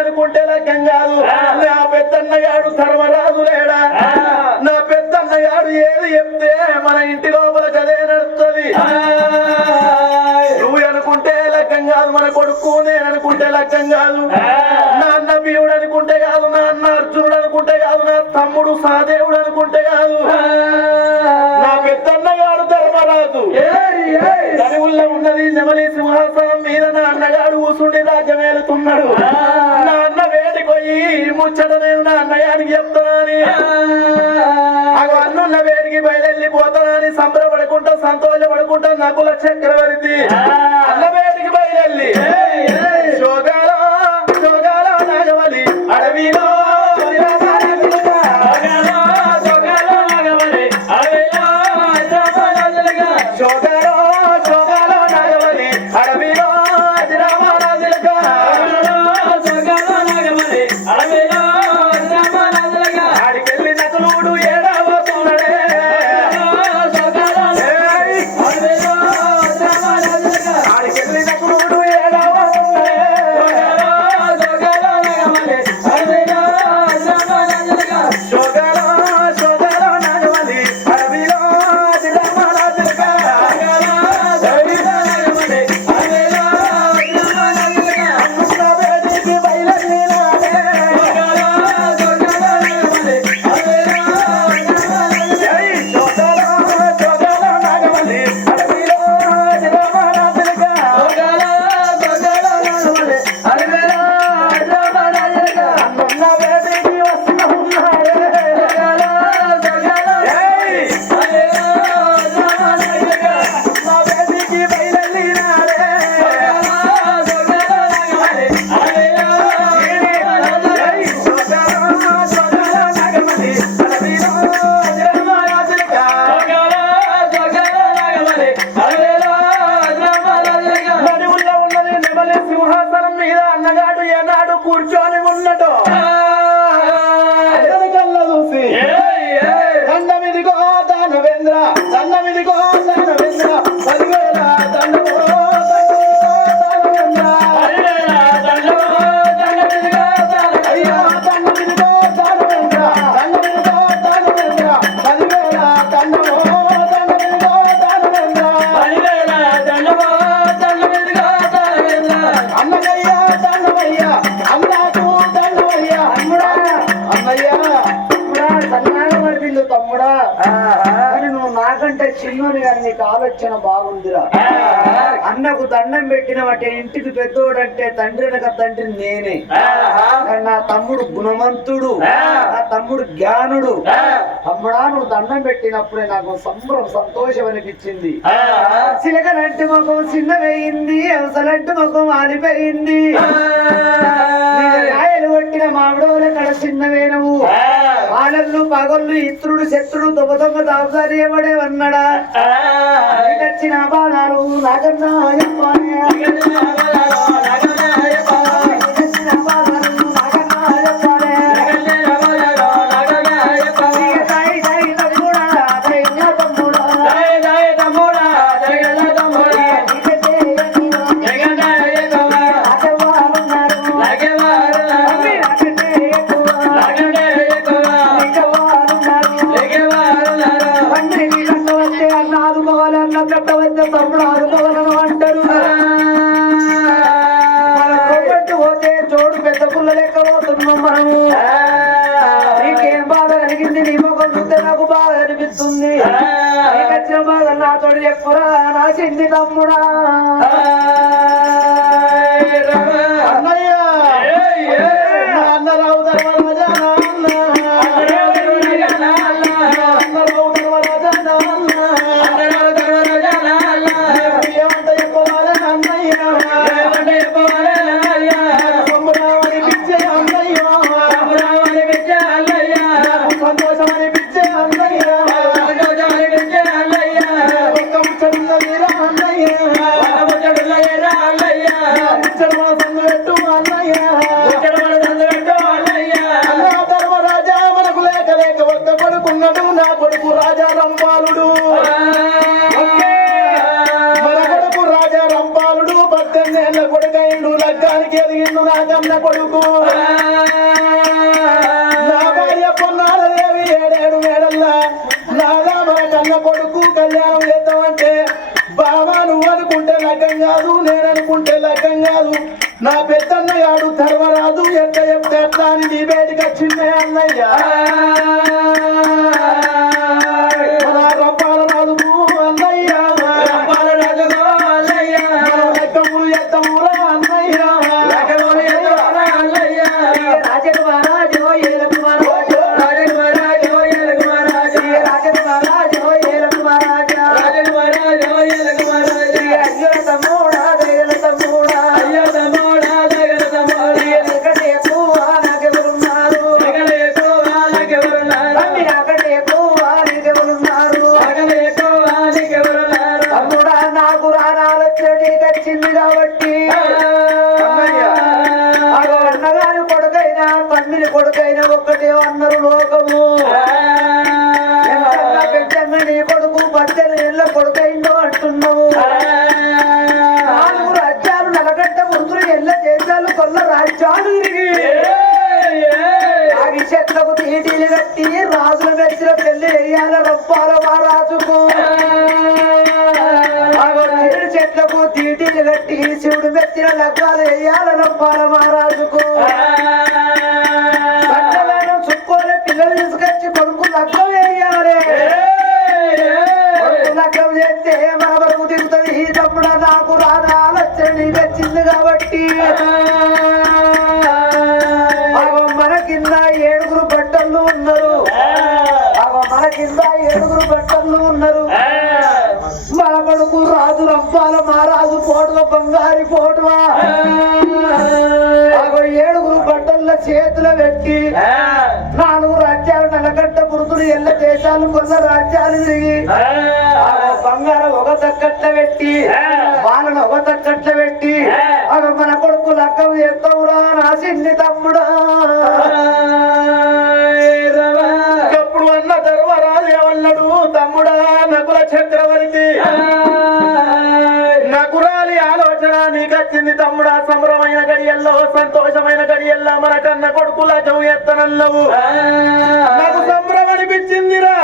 అనుకుంటే లగ్గం కాదు నా పెద్దన్నగాడు ధర్మరాజు లేడా నా పెద్దన్నగాడు ఏది చెప్తే మన ఇంటి లోపల కదే నడుస్తుంది నువ్వు అనుకుంటే లగ్గం కాదు మన కొడుకు నేను అనుకుంటే లగ్గం కాదు నా అన్న భీముడు అనుకుంటే కాదు నా అన్న అర్జునుడు అనుకుంటే కాదు నా తమ్ముడు సహదేవుడు అనుకుంటే కాదు నా పెద్దన్నగాడు ధర్మరాజు గనువుల్లో ఉన్నది నెమలి సింహాసనం మీద నా అన్నగాడు కూసుండి రాజ్యం ఏలుతున్నాడు నా అన్న వేడిపోయి ముచ్చట నేను నా అన్నగానికి చెప్తానని అన్నున్న వేడికి బయలుపోతానని సంబరపడుకుంటా సంతోషపడుకుంటా నకుల చక్రవర్తి అన్న వేడికి బయలుల్లి శోగాల శోగాల నాగవలి అడవిలో ఆలోచన బాగుందిరా అన్నకు దండం పెట్టినవంటే ఇంటికి పెద్దోడంటే తండ్రి అనక తండ్రి నేనే నా తమ్ముడు గుణవంతుడు నా తమ్ముడు జ్ఞానుడు తమ్ముడా నువ్వు దండం పెట్టినప్పుడే నాకు సంతోషం అనిపించింది చిలకలంటి ముఖం చిన్నవేయింది అవసలంటి ముఖం ఆలిపోయింది కాయలు కొట్టిన మామిడోల కడ చిన్నవేనవు పాలళ్ళు పగళ్ళు ఇత్రుడు శత్రుడు దొంగ దొంగ దాపుదారి ఏమడే అన్నాడా వచ్చిన బాధాలు నాగన్నా తమ్ముడు ఆదుకోవాలను అంటారు పోతే జోడు పెద్ద పుల్ల లెక్క పోతున్నాం మనము నీకేం బాధ కలిగింది నీ ముఖం చూస్తే నాకు బాధ అనిపిస్తుంది నీకు వచ్చిన బాధ నాతోడు చెప్పురా నా చిన్ని తమ్ముడా అన్నయ్య అన్నరావు ధర్మరాజా అన్నయ్య కొడుకు నా భార్య పొన్నాడదేవి 7 మేడల్లా నాగా మన కన్న కొడుకు కళ్యాణం చేద్దామంటే బావా నువ్వు అనుకుంటే లగ్గం కాదు నేను అనుకుంటే లగ్గం కాదు నా పెద్దన్నగాడు ధర్మరాజు ఎంత చెప్తే అట్లా అని నీ బయటికి వచ్చిందే అన్నయ్య మన రప్పాల రాజుకు అన్నయ్య లెక్కములు ఎత్తమురా అన్నయ్య కొడుకైనా ఒక్కటే అన్నారు లోకము పెంచంగా నీ కొడుకు 18 ఏళ్ళ కొడుకైందో అంటున్నావు 4 రాజ్యాలు నలగంట ముందులు ఎల్ల దేశాలు కొల్ల రాజ్యాలు ఆగి చెట్లకు తీటీలు కట్టి రాజుల మెచ్చిన పెళ్లి వేయాల రొప్పాల మహారాజుకు చెట్లకు తీటీలు కట్టి శివుడు మెచ్చిన లగ్గాలు వేయాల రొప్పాల మహారాజుకు చుక్కోలే పిల్లలు తీసుకొచ్చి కొడుకు లగ్గం వేయాలి కొడుకు లగ్గం చేస్తే మన వరకు దిగుతుంది ఈ తమ్ముడు నాకు రాని ఆలోచన వచ్చింది కాబట్టి మన కింద 7 బట్టలు ఉన్నారు మన కింద 7 బట్టలు ఉన్నారు మన కొడుకు రాజు రంపాల మహారాజు పోటువ బంగారి పోటువా 7 బట్టల చేతులు పెట్టి 4 రాజ్యాలు నలగడ్డ పురుతులు ఎల్ల దేశాలు కొన్న రాజ్యాలు తిరిగి బంగారం ఒక తక్కట్ల పెట్టి వాళ్ళను ఒక తక్కట్ల పెట్టి మన కొడుకు లగ్గం చేస్తావురా నా చిన్ని తమ్ముడా ఎప్పుడు అన్న ధర్మరాజు ఏమన్నాడు తమ్ముడా నకుల చక్రవర్తి నకురాలి ఆలోచన నీకు వచ్చింది తమ్ముడా సంబరమైన గడియల్లో సంతోషమైన గడియల్లో మన కన్న కొడుకు లగ్గం ఎత్తనన్నావు నాకు సంబరం అనిపించిందిరా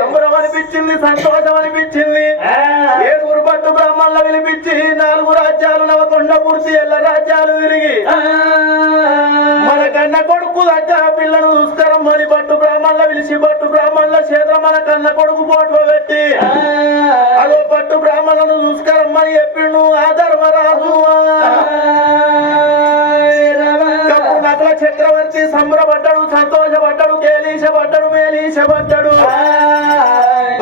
సంబరం అనిపించింది సంతోషం అనిపించింది 7 పట్టు బ్రాహ్మణుల పిలిపించి 4 రాజ్యాలు నవకొండ పూర్తి ఎల్ల రాజ్యాలు తిరిగి మన కన్న కొడుకు దగ్గర పిల్లను చూస్తారం అని పట్టు బ్రాహ్మణుల పిలిచి పట్టు బ్రాహ్మణుల చేత మన కన్న కొడుకు పోటు పెట్టి అదో పట్టు బ్రాహ్మణులను చూసుకరమ్మని చెప్పిండు ఆ ధర్మరాజు నకుల చక్రవర్తి సంబరపడ్డాడు సంతోషపడ్డాడు కేలీసపడ్డాడు మేలీసపడ్డాడు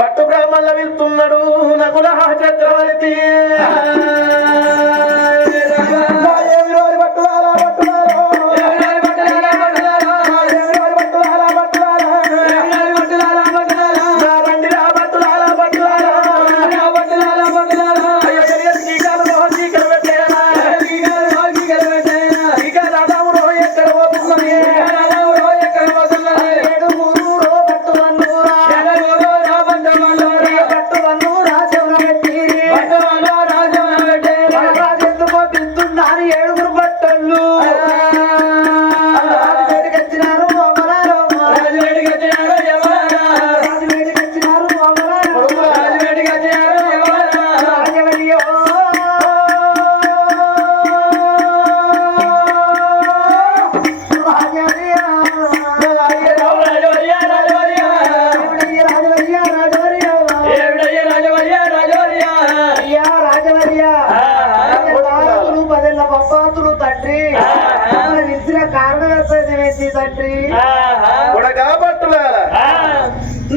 పట్టు బ్రాహ్మణుల వెళ్తున్నాడు నకుల చక్రవర్తి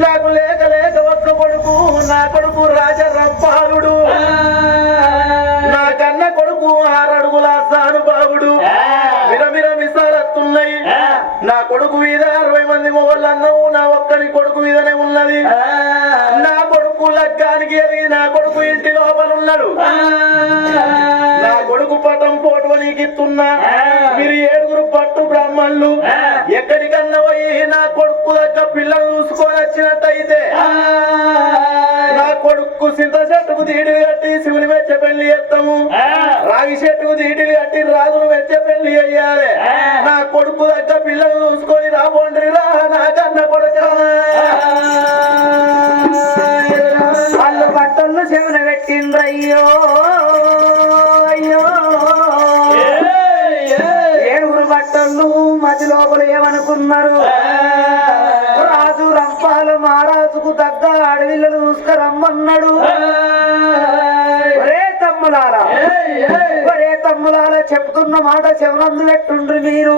నాకు లేక లేక ఒక్క కొడుకు నా కొడుకు రాజ రంపాలుడు నా కన్న కొడుకు 6 అడుగుల సానుభావుడు మిరమిర మిసాలత్తున్నాయి నా కొడుకు మీద 60 మంది మొగళ్ళు అన్నవు నా ఒక్కని కొడుకు మీదనే ఉన్నది నా కొడుకు లగ్గానికి ఎదిగి నా కొడుకు ఇంటి లోపల ఉన్నాడు నా కొడుకు పటం పోటు నీకిస్తున్నా మీరు 7 పట్టు బ్రాహ్మణులు ఎక్కడికన్నా పోయి నా కొడుకు దగ్గర పిల్లలు చూసుకొని వచ్చినట్టయితే నా కొడుకు సింత చెట్టుకు తీడి కట్టి శివుని మెచ్చ పెళ్లి చేస్తాము రావి చెట్టుకు దీటిలు కట్టి రాజును వెచ్చ పెళ్లి అయ్యాలి నా కొడుకు దగ్గర పిల్లలు చూసుకొని రాబోండ్రి రా నా కన్న కొడుక వాళ్ళు బట్టలు చెవున పెట్టిండ్రయ్యో అయ్యో ఏడుగురు బట్టలు మధ్య లోపల ఏమనుకున్నారు రాజు రంపాల మహారాజుకు తగ్గ అడవిళ్ళను చూసుకురమ్మన్నాడు ఒరే తమ్ములారా చెప్తున్న మాట చెవనందు పెట్టుండ్రి మీరు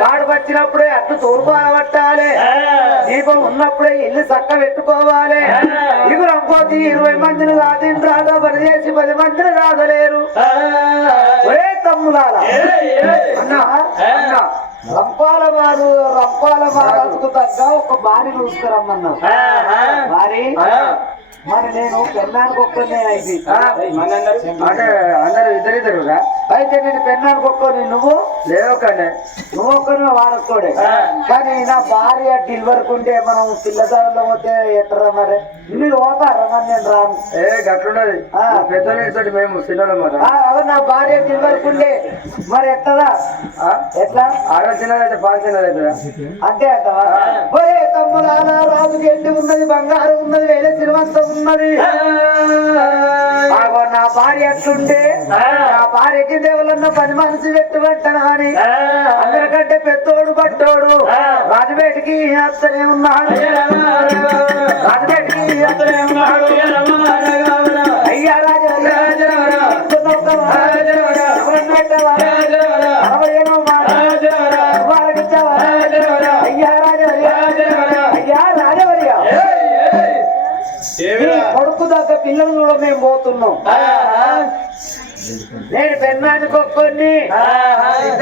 వాడు వచ్చినప్పుడే అట్లు తూర్పు పట్టాలి దీపం ఉన్నప్పుడే ఇల్లు చక్క పెట్టుకోవాలి ఇగు రంపోతి 20 మందిని దాటిండ్రు రాదా పని చేసి 10 మందిని రాదలేరు ఒరే తమ్ములారా అన్నా రంపాల మహారాజుకు తగ్గ ఒక భార్య చూసుకురమ్మన్నావు భార్య మరి నేను పెన్నానికి ఒక్కనే అయితే అంటే అందరూ ఇద్దరిద్దరుగా అయితే నేను పెన్నానికి ఒక్కని నువ్వు లేవకండి నువ్వు ఒక్కనే వాడొక్కడే కానీ నా భార్య డెలివరీకి ఉంటే మనం పిల్లదారులో పోతే ఎట్టరా మరి మీరు పోతారా మరి నేను రాను గట్లున్నది పెద్ద మేము పిల్లలు నా భార్య డెలివరీకి ఉండే మరి ఎట్టరా ఎట్లా ఆడ చిన్నదైతే బాగా చిన్నదైతే అంతే అంటవా ఒరే తమ్ములారా రాజుకి ఎండి ఉన్నది బంగారం ఉన్నది వేరే శ్రీమంతం ఉన్నది నా భార్య అట్లుంటే నా భార్యకి దేవుళ్ళన్న 10 మనసు పెట్టుబట్టను అని అందరికంటే పెద్దోడు పట్టోడు రాజుపేటకి అత్తనే ఉన్నాడు రాజుపేటకి అత్తనే ఉన్నాడు అయ్యా రాజా అయ్యా రాజవర్యా కొడుకు దగ్గర పిల్లలు కూడా మేము పోతున్నాం నేను పెన్నానికి ఒక్కొని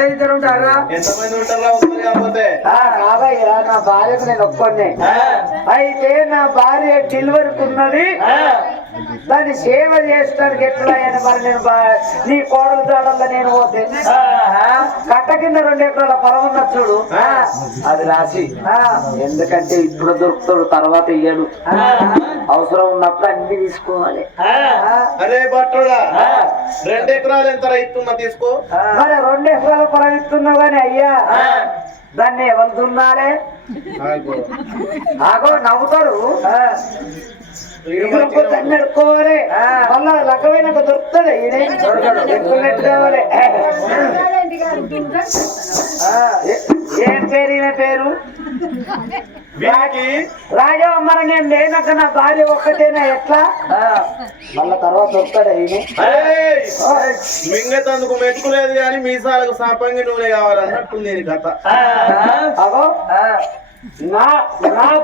ఇద్దరు ఉంటారా ఎంతమంది ఉంటారా కాకపోతే కాదయ్యా నా భార్యకు నేను ఒక్కొని అయితే నా భార్య డెలివరీకి ఉన్నది దాన్ని సేవ చేసడానికి ఎట్లా అయినా మరి నేను నీ కోడలు దాడల్లో నేను పోతే కట్ట కింద 2 ఎకరాల పొలం ఉన్న చూడు అది రాసి ఎందుకంటే ఇప్పుడు దొరుకుతాడు తర్వాత ఇయ్యడు అవసరం ఉన్నప్పుడు అన్ని తీసుకోవాలి అరే బట్టోడా 2 ఎకరాలు ఎంత రైతున్నా తీసుకో మరి 2 ఎకరాల పొలం ఇస్తున్నావు కానీ అయ్యా దాన్ని ఎవరు దున్నాలే ఆగో నవ్వుతారు నడుకోవాలి మళ్ళా రకమైన దొరుకుతుంది ఎక్కున్నట్టు కావాలి ఏం పేరు ఈయన పేరు రాజా మరి నేను లేనక్క నా భార్య ఒక్కటేనా ఎట్లా మళ్ళా తర్వాత వస్తాడు మింగతందుకు మెట్టుకులేదు కానీ మీసాలకు సాపంగి నూనె కావాలన్నట్టు నేను కథ అగో నా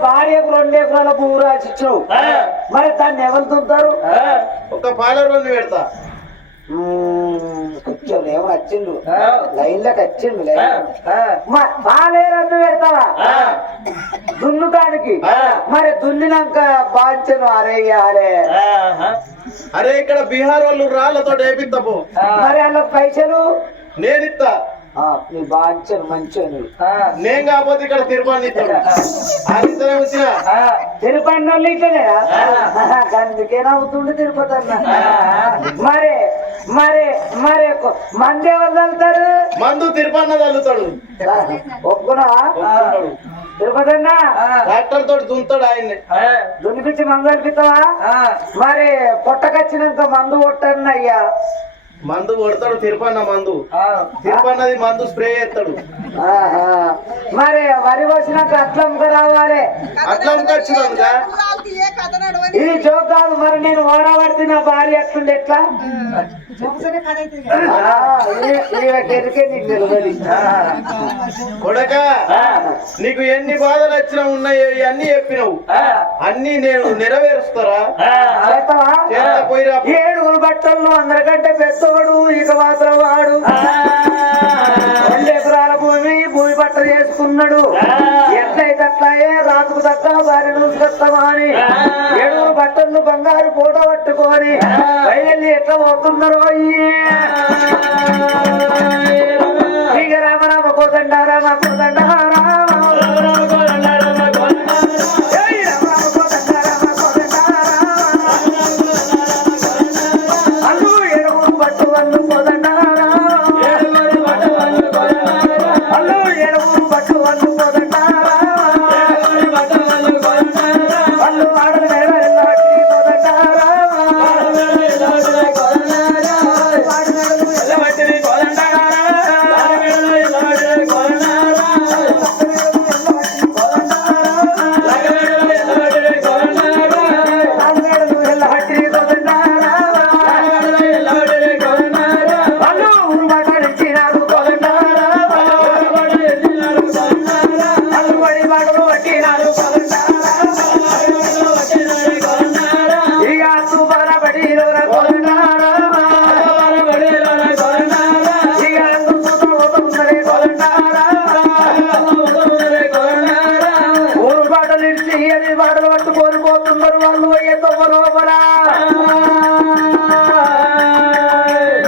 భార్యకు 2 ఎకరాల పువ్వు రాసిచ్చు మరి దాన్ని ఎవరు తుంటారు ఒక పాలరోని పెడతా కొంచెం ఏమో వచ్చిండు లైన్లోకి వచ్చిండు పాలేరన్ను పెడతావా దున్నుటానికి మరి దున్నినాక బాధ్యను అరేయాలే అరే ఇక్కడ బీహార్ వాళ్ళు రాళ్లతో వేపిస్తాము మరి అలా పైసలు నేనిస్తా నీ బాధ్యను మంచి నేను కాకపోతే ఇక్కడ తిరుపతి వచ్చిన తిరుపతి వాళ్ళు ఇట్లనేనా అందుకే నవ్వుతుండే తిరుపతి అన్న మరి మరి మరి మంది ఎవరు చల్లుతారు మందు తిరుపతి చల్లుతాడు ఒప్పుకున్నావా తిరుపతి అన్న ట్రాక్టర్ తోటి దున్నుతాడు ఆయన్ని దున్నిపించి మందు అనిపిస్తావా మరి పొట్టకొచ్చినాక మందు కొట్టండి అయ్యా మందు కొడతాడు తిరుపన్న మందు తిరుపన్నది మందు స్ప్రే చేస్తాడు మరి వరి వచ్చినాక అట్లంక రావాలి అట్లంక వచ్చిందా ఇది జోక్ కాదు మరి నేను ఓడబడితే నా భార్య ఎట్లుండే ఎట్లా కొడక నీకు ఎన్ని బాధలు వచ్చినా ఉన్నాయో ఇవన్నీ చెప్పినావు అన్ని నేను నెరవేరుస్తారా పోయిరా 7 బట్టలు అందరికంటే పెద్దవాడు ఇక మాత్రం వాడు 2 ఎకరాల భూమి పట్ట చేసుకున్నాడు ఎట్లయితే అట్లాయే రాజుకు తగ్గ భార్య చూసుకొస్తామా అని 7 బట్టలు బంగారు ఫోటో పట్టుకొని బయలు ఎట్లా పోతున్నారో ఇక రామ రామ కోదండ రామ కోదండ వాళ్ళు ఊరు బాటలు ఇచ్చి అని బాటలు పట్టుకొని పోతున్నారు వాళ్ళు లోపల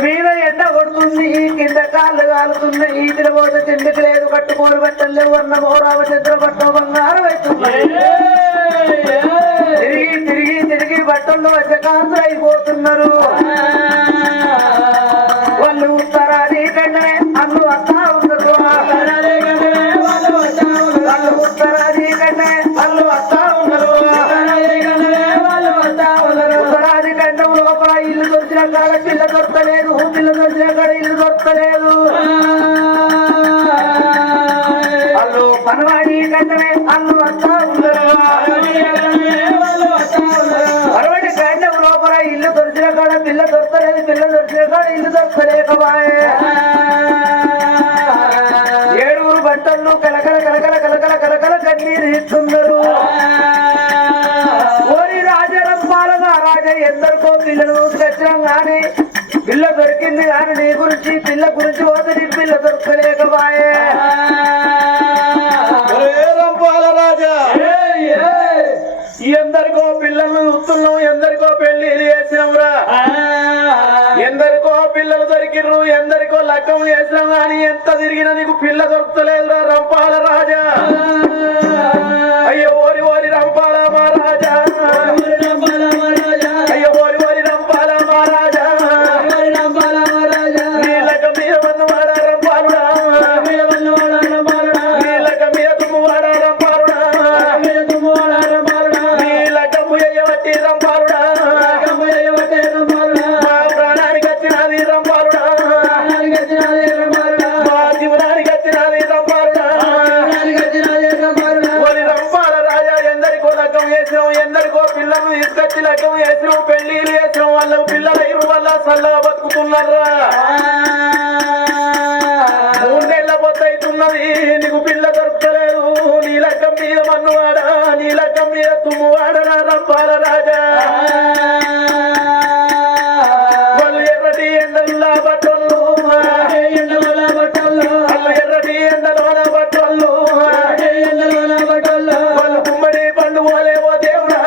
మీద ఎండ కొడుతుంది కింద కాళ్ళు కాలుతున్నాయి ఈతిన పోతే తిండికి లేదు కట్టుకోని బట్టలు వర్ణమో రామచంద్ర పట్టు బంగారం అవుతుంది తిరిగి బట్టలు వచ్చకాంతులు అయిపోతున్నారు వాళ్ళు ఉత్తరాది కంటే అల్లు వస్తా ఉన్నారు వాళ్ళు ఉత్తరాది కంటే అల్లు వస్తా ఉన్నారు ఉత్తరాది కండం లోపల ఇల్లు దొరికిన కాడ పిల్ల దొరకలేదు పిల్ల దొరికిన కాడ ఇల్లు దొరకలేదు అల్లు పనవాడి కంటమే అల్లు వస్తా ఉన్నారు అరవడి కండం లోపల ఇల్లు దొరికిన కాడ పిల్ల దొరకలేదు పిల్ల దొరికిన కాడ ఇల్లు దొరకలేకబాయే ఏడుగురు బట్టలు కలకల కలకల కలకల కలకల కన్నీరు ఇస్తున్నారు ఓరి రాజరంపాలగా రాజ ఎందరికో పిల్లలు తెచ్చడం కానీ పిల్ల దొరికింది కానీ నీ గురించి పిల్ల గురించి పోతే నీ పిల్ల దొరకలేకబాయే రంపాల రాజా ఎందరికో పిల్లలను చూస్తున్నాం ఎందరికో పెళ్లి చేసినవురా ఎందరికో పిల్లలు దొరికిర్రు ఎందరికో లగ్గం చేసినాం కానీ ఎంత తిరిగినా నీకు పిల్ల దొరుకుతలేదురా రంపాల రాజా అయ్యో ఓరి ఓరి రంపాల మహారాజా అయ్యో ఓరి ఓరి రంపాల మహారాజా నీ లగ్గం మీద వన్నవాడా రంపాలుడా నీ లగ్గం మీద తుమ్మువాడా రంపాలుడా నీ లగ్గము ఎయ్యబట్టి రంపాలుడా మా ప్రాణానికి వచ్చినది రంపాలుడా మా జీవనానికి వచ్చినది రంపాలుడా ఓరి రంపాల రాజా ఎందరికో లగ్గం చేసినావు ఎందరికో పిల్లలు తీసుకొచ్చి లగ్గం చేసినావు పెళ్లిళ్ళు చేసినావు వాళ్ళకు పిల్లలు ఇరు వల్ల చల్లగా బతుకుతున్నారా 3 నెలల పొద్దవుతున్నది నీకు పిల్ల దొరుకుతలేదు నీ లగ్గం మీద మన్నువాడా నీ లగ్గం మీద తుమ్మువాడరా రంపాల రాజా వాళ్ళు ఎర్రటి ఎండలులా బట్టలు వాళ్ళు ఎర్రటి ఎండలోన బట్టలు వాళ్ళు గుమ్మడి పండు పోలేవో దేవుడా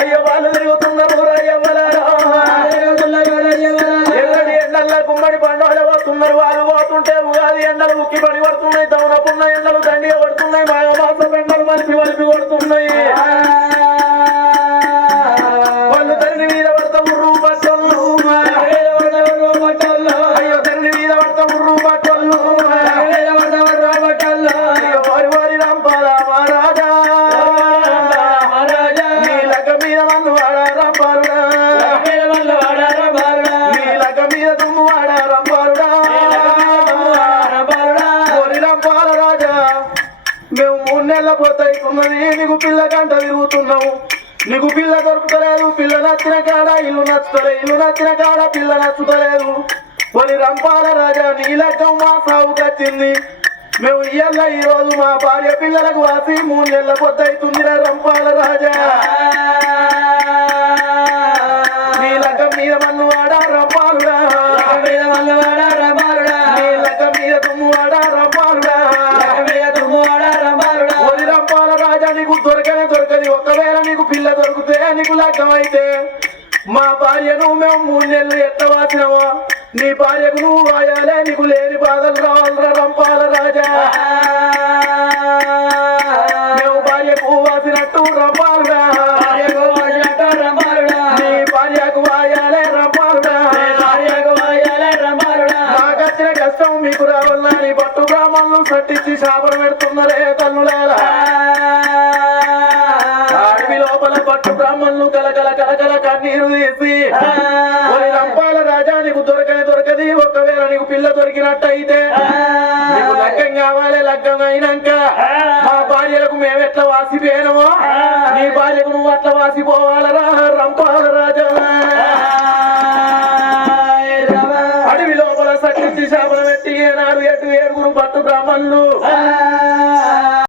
అయ్యో వాళ్ళు తిరుగుతున్నారు ఎర్రటి ఎండల్లో గుమ్మడి పండు పోతున్నారు వాళ్ళు పోతుంటే ఉగాది ఎండలు ఉక్కి పడి పడుతున్నాయి దవనపున్న ఎండలు దండిగా పడుతున్నాయి మాస ఎండలు మలిపి కొడుతున్నాయి వాళ్ళు తండ్రి మీద పడతాము రూపట్టలు అయ్యో తండ్రి మీద పడతాము రూపట్టలు అయ్యో వారి వారి రంపాల మహారాజా నీ లగ్గ మీద మన్ను వాడా రంపాలుడా నీ లగ్గ మీద తుమ్ము వాడా రంపాలుడా ఓరి రంపాల రాజా మేము 3 నెలల పోతాయితున్నది నీకు పిల్ల గంట తిరుగుతున్నావు నీకు పిల్ల దొరుకుతలేదు పిల్ల నచ్చిన కాడ ఇల్లు నచ్చుతలే ఇల్లు నచ్చిన కాడ పిల్ల నచ్చుతలేదు ఓరి రంపాల రాజా నీ లగ్గం మా సాగుకు వచ్చింది మేము ఇయ్యాల ఈ రోజు మా భార్య పిల్లలకు వాసి 3 నెలల పొద్దవుతుందిరా రంపాల రాజా నీ లగ్గం మీద మన్ను వాడా రంపాలుడా నీ లగ్గం మీద తుమ్ము వాడా రంపాలుడా ఓరి రంపాల రాజా నీకు దొరకది ఒకవేళ నీకు పిల్ల దొరికితే నీకు లగ్గం అయితే మా భార్యను మేము 3 నెలలు ఎట్ట వాసినావో నీ భార్యకు నువ్వు వాయాలే నీకు లేని బాధలు రావాలరా రంపాల రాజా మేము భార్యకు వాసినట్టు రంపాలుడా నీ భార్యకు వాయాలే రంపాలుడా నాకొచ్చిన కష్టం మీకు రావాలని నీ పట్టు బ్రాహ్మణులు సట్టించి శాపం పెడుతున్నారే తల్లులారా అడవి లోపల పట్టు బ్రాహ్మణులు కలకల కలకల కన్నీరు తీసి ఓరి రంపాల రాజా నీకు దొరకది ఒకవేళ నీకు పిల్ల దొరికినట్టయితే నీకు లగ్గం కావాలి లగ్గం అయినాక మా భార్యలకు మేము ఎట్లా వాసిపోయానమో నీ భార్యకు నువ్వు అట్లా వాసిపోవాలి